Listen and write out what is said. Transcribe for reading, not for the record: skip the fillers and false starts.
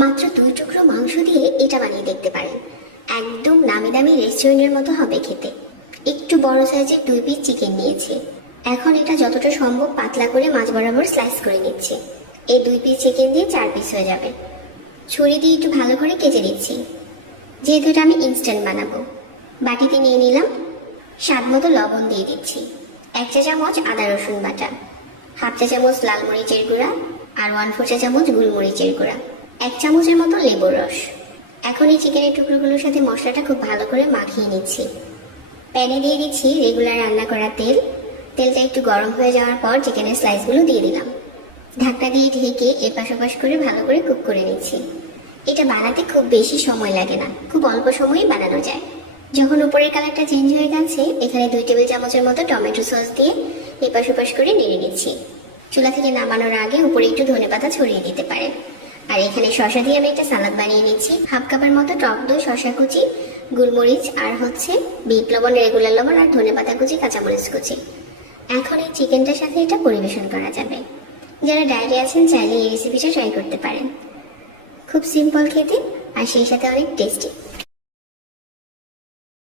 মাত্র 2 টুকরো মাংস দিয়ে এটা বানিয়ে দেখতে পারেন। একদম নামি দামি রেস্টুরেন্টের মতো হবে খেতে। একটু বড় সাইজের 2 পিস চিকেন নিয়েছি। এখন এটা যতটা সম্ভব পাতলা করে মাছ বরাবর স্লাইস করে নিচ্ছি। এই 2 পিস চিকেন দিয়ে 4 পিস হয়ে যাবে। ছুরি দিয়ে একটু ভালো করে কেটে নিচ্ছি, যেহেতু এটা আমি ইনস্ট্যান্ট বানাবো। বাটিতে নিয়ে নিলাম। স্বাদ মতো লবণ দিয়ে দিচ্ছি, 1 চা চামচ আদা রসুন বাটা, 1/2 চা চামচ লাল মরিচের গুঁড়া, আর 1/4 চা চামচ গোলমরিচের গুঁড়া, 1 চামচের মতো লেবুর রস। এখন এই চিকেনের টুকরোগুলোর সাথে মশলাটা খুব ভালো করে মাখিয়ে নিচ্ছি। প্যানে দিয়ে দিচ্ছি রেগুলার রান্না করা তেল। তেলটা একটু গরম হয়ে যাওয়ার পর চিকেনের স্লাইসগুলো দিয়ে দিলাম। ঢাকনা দিয়ে ঢেকে এপাশ ওপাশ করে ভালো করে কুক করে নিচ্ছি। এটা বানাতে খুব বেশি সময় লাগে না, খুব অল্প সময়েই বানানো যায়। যখন উপরের কালারটা চেঞ্জ হয়ে গেছে, এখানে 2 টেবিল চামচের মতো টমেটো সস দিয়ে এপাশ ওপাশ করে নেড়ে নিচ্ছি। চুলা থেকে নামানোর আগে উপরে একটু ধনেপাতা ছড়িয়ে দিতে পারেন। আর এখানে শসা দিয়ে আমি একটা সালাদ বানিয়ে নিচ্ছি। 1/2 কাপের মতো টক দই, শসা কুচি, গোলমরিচ, আর বিট লবণ, রেগুলার লবণ, আর ধনেপাতা কুচি, কাঁচামরিচ কুচি। এখন এই চিকেনটার সাথে এটা পরিবেশন করা যাবে। যারা ডায়েটে আছেন চাইলে এই রেসিপিটা ট্রাই করতে পারেন। খুব সিম্পল খেতে, আর সেই সাথে অনেক টেস্টি।